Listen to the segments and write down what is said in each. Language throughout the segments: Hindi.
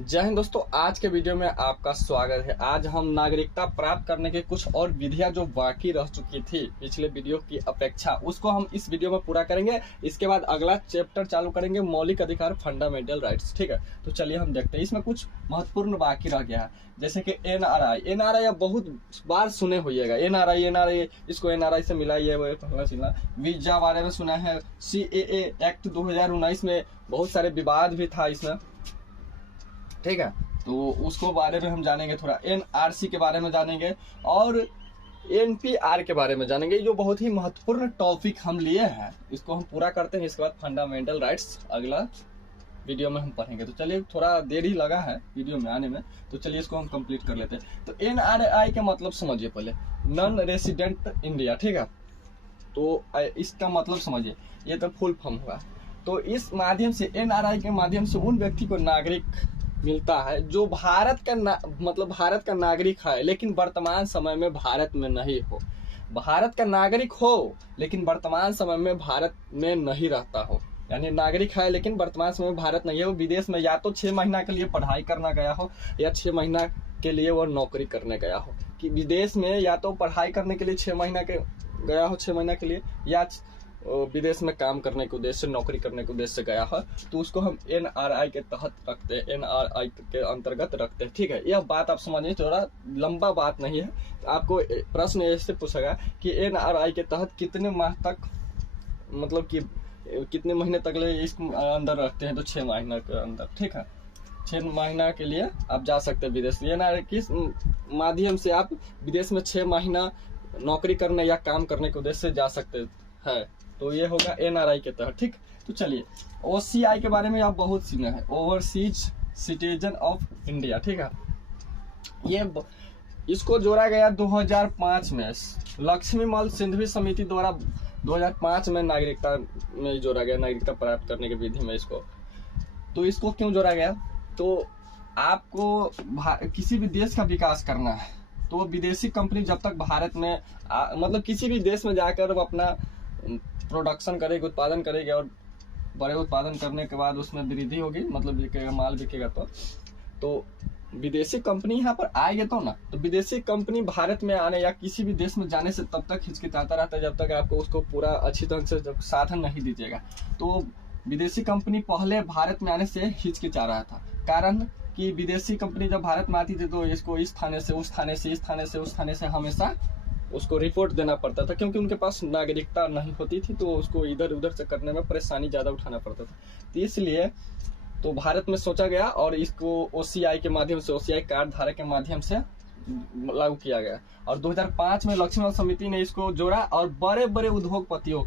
जय हिंद दोस्तों, आज के वीडियो में आपका स्वागत है। आज हम नागरिकता प्राप्त करने के कुछ और विधियां जो बाकी रह चुकी थी पिछले वीडियो की अपेक्षा, उसको हम इस वीडियो में पूरा करेंगे। इसके बाद अगला चैप्टर चालू करेंगे, मौलिक अधिकार, फंडामेंटल राइट्स। ठीक है, तो चलिए हम देखते हैं। इसमें कुछ महत्वपूर्ण बाकी रह गया है, जैसे कि एनआरआई आप बहुत बार सुने होइएगा। एनआरआई इसको एनआरआई से मिलाइए, वीजा बारे में सुना है। CAA एक्ट 2019 में बहुत सारे विवाद भी था इसमें, ठीक है, तो उसको बारे में हम जानेंगे। थोड़ा NRC के बारे में जानेंगे और NPR के बारे में जानेंगे, जो बहुत ही महत्वपूर्ण टॉपिक हम लिए हैं। इसको हम पूरा करते हैं, इसके बाद फंडामेंटल राइट्स अगला वीडियो में हम पढ़ेंगे। तो चलिए, थोड़ा देर ही लगा है वीडियो में आने में, तो चलिए इसको हम कंप्लीट कर लेते हैं। तो NRI के मतलब समझिए पहले, नॉन रेसिडेंट इंडिया। ठीक है, तो इसका मतलब समझिए, ये तो फुल फॉर्म हुआ। तो इस माध्यम से, NRI के माध्यम से उन व्यक्ति को नागरिक मिलता है जो भारत का नागरिक है, लेकिन वर्तमान समय में भारत में नहीं हो। भारत का नागरिक हो लेकिन वर्तमान समय में भारत में नहीं रहता हो, यानी नागरिक है लेकिन वर्तमान समय में भारत नहीं है। वो विदेश में या तो 6 महीना के लिए पढ़ाई करना गया हो, या 6 महीना के लिए वो नौकरी करने गया हो। कि विदेश में या तो पढ़ाई करने के लिए 6 महीना के गया हो, 6 महीना के लिए, या विदेश में काम करने के उद्देश्य से, नौकरी करने के उद्देश्य से गया है, तो उसको हम NRI के तहत रखते हैं, NRI के अंतर्गत रखते हैं। ठीक है, यह बात आप समझिए, थोड़ा लंबा बात नहीं है। आपको प्रश्न ऐसे पूछेगा कि NRI के तहत कितने माह तक, मतलब कि कितने महीने तक ले इस अंदर रखते हैं, तो 6 महीना के अंदर। ठीक है, 6 महीना के लिए आप जा सकते हैं विदेश। NRI किस माध्यम से आप विदेश में 6 महीना नौकरी करने या काम करने के उद्देश्य से जा सकते हैं, तो ये होगा NRI के तहत। ठीक, तो चलिए, OCI के बारे में आप बहुत सुने हैं, ओवरसीज सिटीजन ऑफ इंडिया। ठीक है, ये इसको जोड़ा गया 2005 में, लक्ष्मीमल सिंघवी समिति द्वारा 2005 में नागरिकता में जोड़ा गया, नागरिकता प्राप्त करने की विधि में इसको। तो इसको क्यों जोड़ा गया? तो आपको किसी भी देश का विकास करना है, तो विदेशी कंपनी जब तक भारत में मतलब किसी भी देश में जाकर वो अपना प्रोडक्शन करेगी, उत्पादन करेगी, और बड़े उत्पादन करने के बाद उसमें वृद्धि होगी, मतलब बिकेगा, माल बिकेगा, तो विदेशी कंपनी यहाँ पर आएगी तो ना। तो विदेशी कंपनी भारत में आने या किसी भी देश में जाने से तब तक हिचकिचाता रहता है जब तक आपको उसको पूरा अच्छी ढंग से जब साधन नहीं दीजिएगा। तो विदेशी कंपनी पहले भारत में आने से हिचकिचा रहा था, कारण कि विदेशी कंपनी जब भारत में आती थी तो इसको इस थाने से उस थाने से, इस थाने से उस थाने से हमेशा उसको रिपोर्ट देना पड़ता था, क्योंकि उनके पास नागरिकता नहीं होती थी, तो उसको इधर उधर से करने में परेशानी ज़्यादा उठाना पड़ता था। तो इसलिए तो भारत में सोचा गया और इसको OCI के माध्यम से, OCI कार्ड धारक के माध्यम से लागू किया गया। और 2005 में लक्ष्मीमल समिति ने इसको जोड़ा, और बड़े बड़े उद्योगपतियों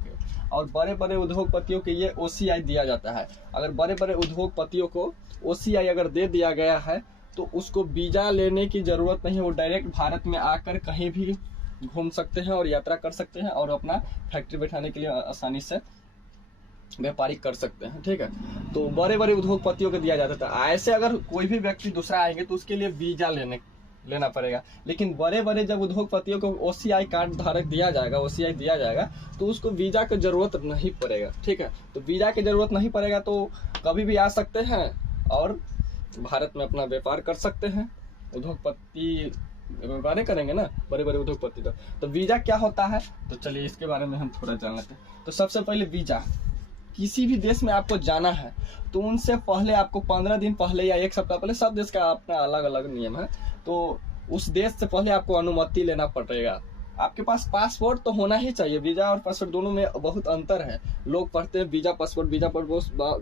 के ये OCI दिया जाता है। अगर बड़े बड़े उद्योगपतियों को OCI अगर दे दिया गया है तो उसको वीजा लेने की जरूरत नहीं है, वो डायरेक्ट भारत में आकर कहीं भी घूम सकते हैं और यात्रा कर सकते हैं, और अपना फैक्ट्री बैठाने के लिए आसानी से व्यापारिक कर सकते हैं। ठीक है, तो बड़े बड़े उद्योगपतियों को दिया जाता था। ऐसे अगर कोई भी व्यक्ति दूसरा आएंगे तो उसके लिए वीजा लेना पड़ेगा, लेकिन बड़े बड़े जब उद्योगपतियों को OCI कार्ड धारक दिया जाएगा, OCI दिया जाएगा, तो उसको वीजा की जरूरत नहीं पड़ेगा। ठीक है, तो वीजा की जरूरत नहीं पड़ेगा तो कभी भी आ सकते हैं और भारत में अपना व्यापार कर सकते हैं। उद्योगपति व्यापार करेंगे ना, बड़े बड़े उद्योगपति। तो वीजा क्या होता है, तो चलिए इसके बारे में हम थोड़ा जान लेते हैं। तो सबसे पहले वीजा, किसी भी देश में आपको जाना है तो उनसे पहले आपको 15 दिन पहले या 1 सप्ताह पहले, सब देश का अपना अलग अलग नियम है, तो उस देश से पहले आपको अनुमति लेना पड़ेगा। आपके पास पासपोर्ट तो होना ही चाहिए। वीजा और पासपोर्ट दोनों में बहुत अंतर है। लोग पढ़ते हैं वीजा पासपोर्ट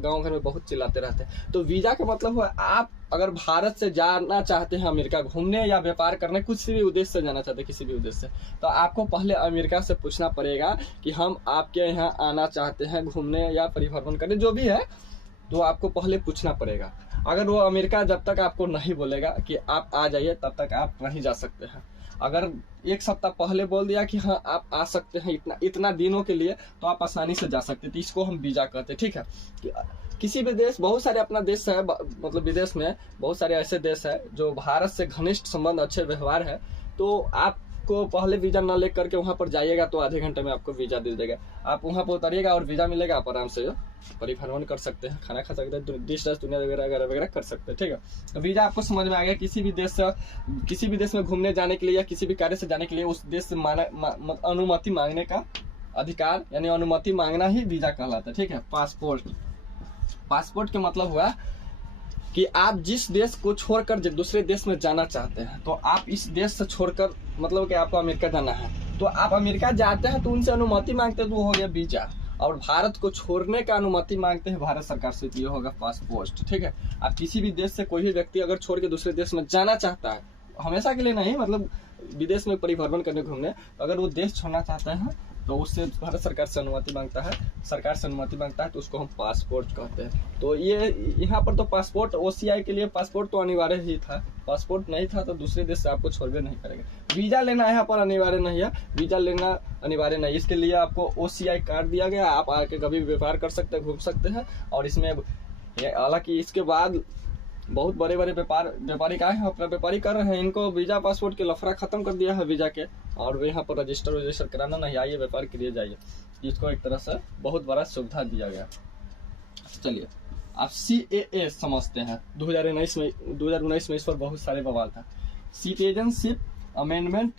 गांव घर में बहुत चिल्लाते रहते हैं। तो वीजा का मतलब है, आप अगर भारत से जाना चाहते हैं अमेरिका घूमने या व्यापार करने, कुछ भी उद्देश्य से जाना चाहते हैं, किसी भी उद्देश्य से, तो आपको पहले अमेरिका से पूछना पड़ेगा कि हम आपके यहाँ आना चाहते हैं घूमने या परिभ्रमण करने, जो भी है, तो आपको पहले पूछना पड़ेगा। अगर वो अमेरिका जब तक आपको नहीं बोलेगा कि आप आ जाइए, तब तक आप नहीं जा सकते हैं। अगर 1 सप्ताह पहले बोल दिया कि हाँ आप आ सकते हैं इतना दिनों के लिए, तो आप आसानी से जा सकते हैं। तो इसको हम वीजा कहते हैं। ठीक है, किसी भी देश, बहुत सारे अपना देश है, मतलब विदेश में बहुत सारे ऐसे देश है जो भारत से घनिष्ठ संबंध, अच्छे व्यवहार है, तो आपको पहले वीजा न लेकर के वहाँ पर जाइएगा तो आधे घंटे में आपको वीजा दे देगा। आप वहाँ पर उतरिएगा और वीजा मिलेगा, आप आराम से परिभ्रमण कर सकते हैं, खाना खा सकते हैं, देश दुनिया वगैरह वगैरह वगैरह कर सकते हैं। ठीक है, तो वीजा आपको समझ में आ गया। किसी भी देश में घूमने जाने के लिए या किसी भी कार्य से जाने के लिए उस देश से अनुमति मांगने का अधिकार यानी अनुमति मांगना ही वीजा कहलाता है। ठीक है, पासपोर्ट के मतलब हुआ कि आप जिस देश को छोड़कर दूसरे देश में जाना चाहते हैं, तो आप इस देश से छोड़कर मतलब कि आपको अमेरिका जाना है, तो आप अमेरिका जाते हैं तो उनसे अनुमति मांगते हैं, तो वो हो गया वीजा। और भारत को छोड़ने का अनुमति मांगते हैं भारत सरकार से, तो ये होगा पासपोर्ट। ठीक है, आप किसी भी देश से कोई भी व्यक्ति अगर छोड़ के दूसरे देश में जाना चाहता है, हमेशा के लिए नहीं, मतलब विदेश में परिभ्रमण करने घूमने, अगर वो देश छोड़ना चाहते हैं तो उससे भारत सरकार से अनुमति मांगता है, सरकार से अनुमति मांगता है, तो उसको हम पासपोर्ट कहते हैं। तो ये यहाँ पर तो पासपोर्ट OCI के लिए पासपोर्ट तो अनिवार्य ही था, पासपोर्ट नहीं था तो दूसरे देश से आपको छोड़बे नहीं करेंगे। वीजा लेना यहाँ पर अनिवार्य नहीं है, वीजा लेना अनिवार्य नहीं, इसके लिए आपको OCI कार्ड दिया गया, आप आके कभी भी व्यापार कर सकते हैं, घूम सकते हैं। और इसमें हालांकि इसके बाद बहुत बड़े बड़े व्यापारी आए हैं, अपना व्यापारी कर रहे हैं, इनको वीजा पासपोर्ट के लफड़ा खत्म कर दिया है वीजा के, और यहाँ पर रजिस्टर कराना नहीं, आइए व्यापार के लिए जाइए, इसको एक तरह से बहुत बड़ा सुविधा दिया गया। चलिए आप CAA समझते हैं। 2019 में इस पर बहुत सारे बवाल था। सिटीजनशिप अमेंडमेंट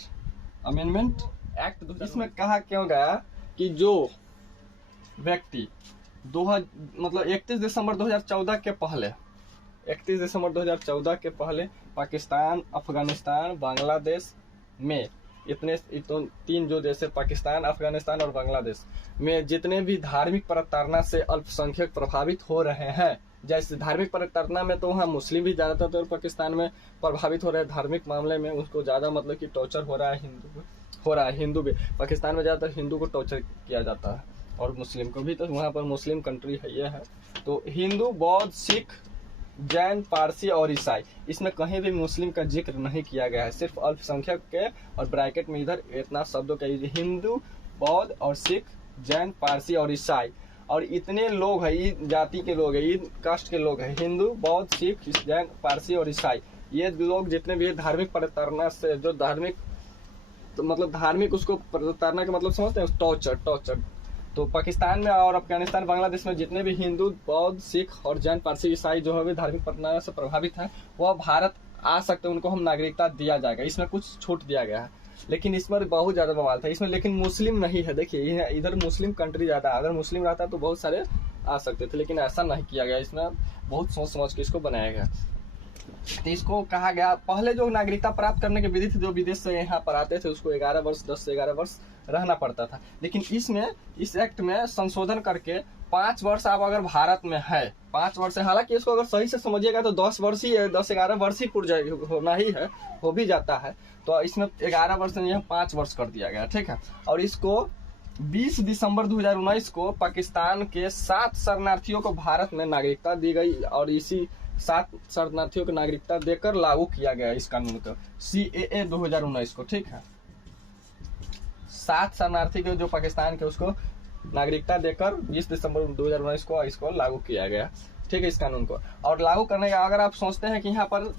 एक्ट, इसमें कहा क्यों गया कि जो व्यक्ति 31 दिसंबर 2014 के पहले पाकिस्तान, अफगानिस्तान, बांग्लादेश में इतने 3 जो देश है, पाकिस्तान, अफगानिस्तान और बांग्लादेश में जितने भी धार्मिक प्रताड़ना से अल्पसंख्यक प्रभावित हो रहे हैं, जैसे धार्मिक प्रताड़ना में तो वहाँ मुस्लिम भी ज्यादातर पाकिस्तान में प्रभावित हो रहे हैं, धार्मिक मामले में उसको ज्यादा मतलब कि टॉर्चर हो रहा है, हिंदू भी पाकिस्तान में ज्यादातर हिंदू को टॉर्चर किया जाता है और मुस्लिम को भी, तो वहाँ पर मुस्लिम कंट्री है ये है। तो हिंदू, बौद्ध, सिख, जैन, पारसी और ईसाई, इसमें कहीं भी मुस्लिम का जिक्र नहीं किया गया है, सिर्फ अल्पसंख्यक के, और ब्रैकेट में इधर इतना शब्दों का हिंदू, बौद्ध और सिख, जैन, पारसी और ईसाई, और इतने लोग हैं, इन जाति के लोग हैं, इन कास्ट के लोग हैं, हिंदू, बौद्ध, सिख, जैन, पारसी और ईसाई, ये लोग जितने भी धार्मिक प्रताड़ना से, जो धार्मिक तो मतलब धार्मिक उसको प्रताड़ना का मतलब समझते हैं, टॉर्चर। तो पाकिस्तान में और अफगानिस्तान, बांग्लादेश में जितने भी हिंदू, बौद्ध, सिख और जैन, पारसी, ईसाई जो है धार्मिक प्रताड़ना से प्रभावित है, वह भारत आ सकते हैं, उनको हम नागरिकता दिया जाएगा। इसमें कुछ छूट दिया गया है, लेकिन इस पर बहुत ज्यादा बवाल था इसमें, लेकिन मुस्लिम नहीं है। देखिए इधर मुस्लिम कंट्री ज्यादा, अगर मुस्लिम रहता तो बहुत सारे आ सकते थे, लेकिन ऐसा नहीं किया गया, इसमें बहुत सोच समझ के इसको बनाया गया। तो इसको कहा गया, पहले जो नागरिकता प्राप्त करने की विधि थी, जो विदेश से यहाँ पर आते थे उसको 10 से 11 वर्ष रहना पड़ता था, लेकिन इस एक्ट में संशोधन करके 5 वर्ष आप अगर भारत में है, 5 वर्ष है, हालांकि इसको अगर सही से समझिएगा तो 10 वर्ष ही है, 10-11 वर्ष ही पूर्ण होना ही है, हो भी जाता है, तो इसमें 11 वर्ष नहीं है, 5 वर्ष कर दिया गया। ठीक है, और इसको 20 दिसंबर 2019 को पाकिस्तान के 7 शरणार्थियों को भारत में नागरिकता दी गई, और इसी 7 शरणार्थियों को नागरिकता देकर लागू किया गया इस कानून को, CAA 2019 को। ठीक है, 7 शरणार्थी के जो पाकिस्तान के, उसको नागरिकता देकर 20 दिसंबर 2019 को इसको लागू किया गया। ठीक है, इस कानून को, और लागू करने का अगर आप सोचते हैं कि यहाँ पर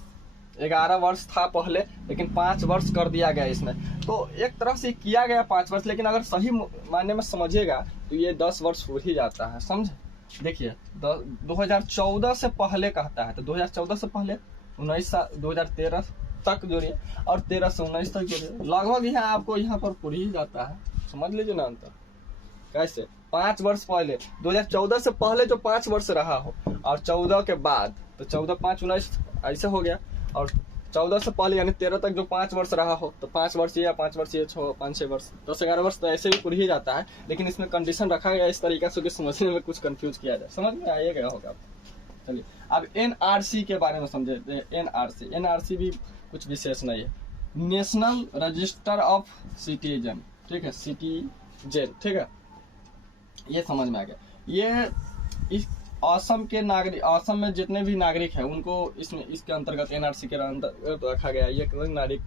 11 वर्ष था पहले, लेकिन 5 वर्ष कर दिया गया इसमें, तो एक तरह से किया गया 5 वर्ष, लेकिन अगर सही मायने में समझिएगा तो ये 10 वर्ष हो ही जाता है, समझे। देखिए 2014 से पहले कहता है, तो 2014 से पहले 2013 तक जोड़िए, और 13 से 19 तक जोड़िए, लगभग यहाँ आपको यहाँ पर पूरी ही जाता है, समझ लीजिए ना अंतर कैसे। 5 वर्ष पहले 2014 से पहले जो 5 वर्ष रहा हो, और 14 के बाद, तो 14, 5, 19 ऐसे हो गया, और 14 से पहले यानी 13 तक जो 5 वर्ष रहा हो, तो 5 वर्ष ये, 5 वर्ष ये, 5-6 वर्ष, 10-11 वर्ष तो ऐसे ही पूरी ही जाता है, लेकिन इसमें कंडीशन रखा गया इस तरीके से कि समझने में कुछ कंफ्यूज किया जाए, समझ में आइए गया होगा। चलिए अब NRC के बारे में समझे। NRC भी कुछ विशेष नहीं है, नेशनल रजिस्टर ऑफ सिटीजन। ठीक है, सिटीजन, ठीक है, ये समझ में आ गया। ये इस असम के नागरिक, असम में जितने भी नागरिक हैं उनको इसमें इसके अंतर्गत NRC के अंतर्गत रखा गया। ये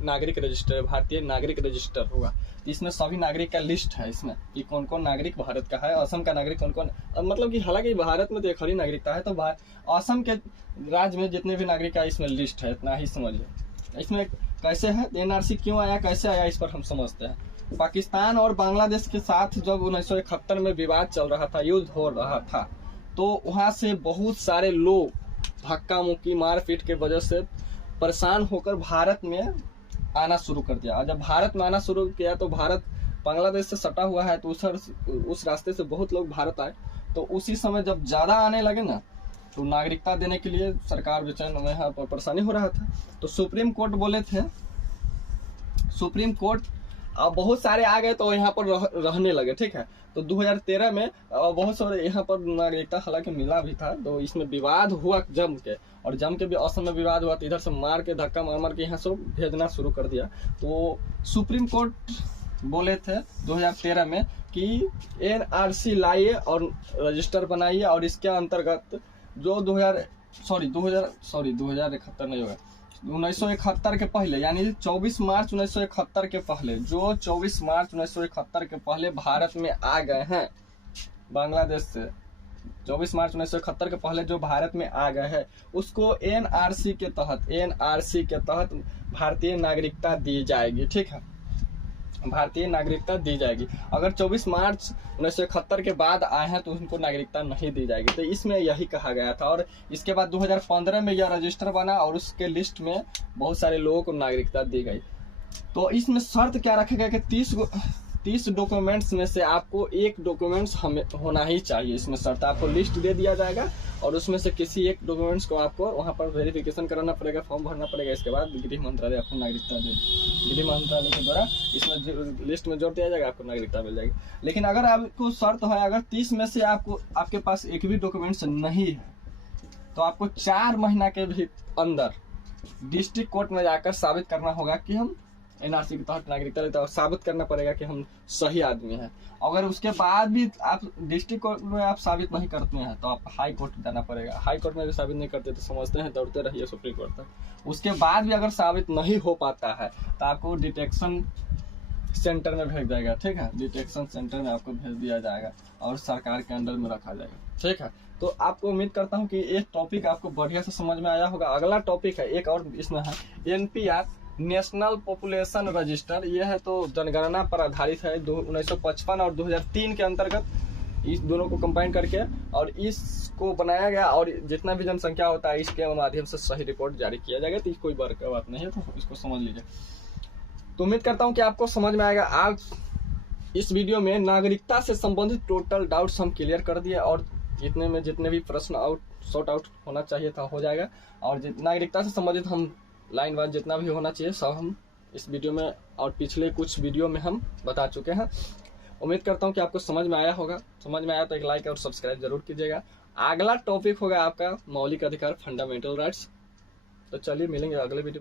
नागरिक रजिस्टर, भारतीय नागरिक रजिस्टर होगा, इसमें सभी नागरिक का लिस्ट है इसमें कि कौन कौन नागरिक भारत का है, असम का नागरिक कौन कौन, मतलब कि हालांकि भारत में तो एक ही नागरिकता है, तो असम के राज्य में जितने भी नागरिक है इसमें लिस्ट है, इतना ही समझिए। इसमें कैसे है NRC, क्यों आया, कैसे आया, इस पर हम समझते हैं। पाकिस्तान और बांग्लादेश के साथ जब 1971 में विवाद चल रहा था, युद्ध हो रहा था, तो वहाँ से बहुत सारे लोग धक्का मुक्की मारपीट के वजह से परेशान होकर भारत में आना शुरू कर दिया। और जब भारत में आना शुरू किया तो भारत बांग्लादेश से सटा हुआ है, तो उस रास्ते से बहुत लोग भारत आए। तो उसी समय जब ज़्यादा आने लगे ना, तो नागरिकता देने के लिए सरकार बेचैन में यहाँ पर परेशानी हो रहा था। तो सुप्रीम कोर्ट बोले थे, सुप्रीम कोर्ट अब बहुत सारे आ गए तो यहाँ पर रहने लगे, ठीक है। तो 2013 में बहुत सारे यहाँ पर नागरिकता हालांकि मिला भी था। तो इसमें विवाद हुआ जम के, और जम के भी असम में विवाद हुआ, तो इधर से मार के धक्का मार के यहाँ से भेजना शुरू कर दिया। तो सुप्रीम कोर्ट बोले थे 2013 में कि NRC लाइए और रजिस्टर बनाइए, और इसके अंतर्गत जो 2071 नहीं होगा, 1971 के पहले, यानी 24 मार्च 1971 के पहले, जो 24 मार्च 1971 के पहले भारत में आ गए हैं बांग्लादेश से, 24 मार्च 1971 के पहले जो भारत में आ गए हैं, उसको NRC के तहत भारतीय नागरिकता दी जाएगी, ठीक है। भारतीय नागरिकता दी जाएगी। अगर 24 मार्च 1971 के बाद आए हैं तो उनको नागरिकता नहीं दी जाएगी। तो इसमें यही कहा गया था। और इसके बाद 2015 में यह रजिस्टर बना, और उसके लिस्ट में बहुत सारे लोगों को नागरिकता दी गई। तो इसमें शर्त क्या रखा गया कि 30 डॉक्यूमेंट्स में से आपको एक डॉक्यूमेंट्स हमें होना ही चाहिए। इसमें शर्त, आपको लिस्ट दे दिया जाएगा और उसमें से किसी एक डॉक्यूमेंट्स को आपको वहाँ पर वेरिफिकेशन कराना पड़ेगा, फॉर्म भरना पड़ेगा। इसके बाद गृह मंत्रालय आपको नागरिकता देगा। गृह मंत्रालय के द्वारा इसमें लिस्ट में जोड़ दिया जाएगा, आपको नागरिकता मिल जाएगी। लेकिन अगर आपको शर्त है, अगर 30 में से आपके पास एक भी डॉक्यूमेंट्स नहीं है, तो आपको 4 महीना के भी अंदर डिस्ट्रिक्ट कोर्ट में जाकर साबित करना होगा कि हम NRC के तहत नागरिकता लेते हैं, और साबित करना पड़ेगा कि हम सही आदमी हैं। अगर उसके बाद भी आप डिस्ट्रिक्ट कोर्ट में आप साबित नहीं करते हैं, तो आप हाई कोर्ट जाना पड़ेगा। हाई कोर्ट में भी साबित नहीं करते तो समझते हैं दौड़ते रहिए सुप्रीम कोर्ट तक। उसके बाद भी अगर साबित नहीं हो पाता है तो आपको डिटेक्शन सेंटर में भेज जाएगा, ठीक है। डिटेक्शन सेंटर में आपको भेज दिया जाएगा और सरकार के अंडर में रखा जाएगा, ठीक है। तो आपको उम्मीद करता हूँ कि ये टॉपिक आपको बढ़िया से समझ में आया होगा। अगला टॉपिक है एक और, इसमें है NPR, नेशनल पॉपुलेशन रजिस्टर। यह है तो जनगणना पर आधारित है। 1955 और 2003 के अंतर्गत इस दोनों को कंबाइन करके और इसको बनाया गया, और जितना भी जनसंख्या होता है इसके माध्यम से सही रिपोर्ट जारी किया जाएगा। तो कोई बड़ी बात नहीं है, तो इसको समझ लीजिए। तो उम्मीद करता हूँ कि आपको समझ में आएगा। आज इस वीडियो में नागरिकता से संबंधित टोटल डाउट्स हम क्लियर कर दिए, और इतने में जितने भी प्रश्न सॉर्ट आउट होना चाहिए था हो जाएगा। और नागरिकता से संबंधित हम लाइन वाइज जितना भी होना चाहिए सब हम इस वीडियो में और पिछले कुछ वीडियो में हम बता चुके हैं। उम्मीद करता हूं कि आपको समझ में आया होगा। समझ में आया तो एक लाइक और सब्सक्राइब जरूर कीजिएगा। अगला टॉपिक होगा आपका मौलिक अधिकार, फंडामेंटल राइट्स। तो चलिए मिलेंगे अगले वीडियो।